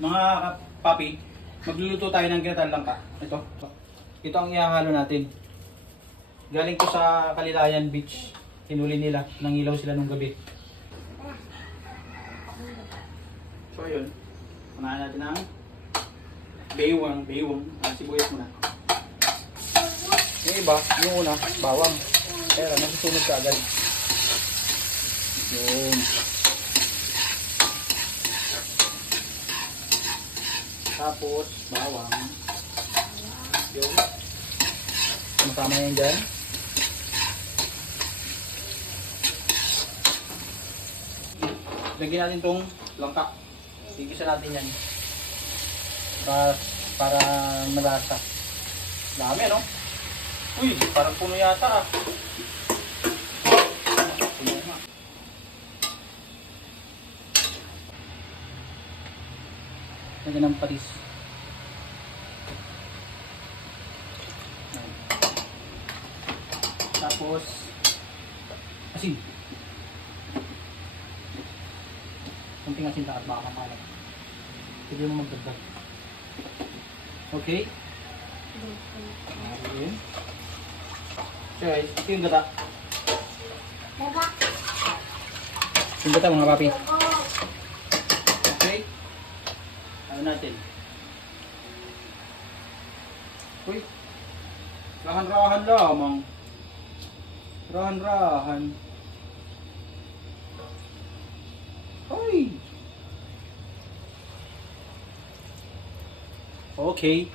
Mga papi, magluluto tayo ng ginataan langka. Ito ang ihahalo natin. Galing ko sa Kalilayan Beach. Hinuli nila. Nangilaw sila nung gabi. So yun. Unahan natin ang baywang. Sibuyas muna. Yung iba, yung una, bawang. Pero nasusunod ka agad. Yun. Tapos, bawang. Yun. Masama yan dyan. Lagyan natin itong langka. Igisa natin yan. Para malasa. Dami, no? Uy, parang puno yata ah. Puno nga. Lagyan ng patis. Tapos asin. Kunting asin at baka mamalat. Pwede mo magdagdag. Okay? Okay. So guys, ito yung gata. Yung gata mga papi. Okay? Ano natin? Uy! Rahan-rahan lamang. Rahan-rahan. Uy! Okay.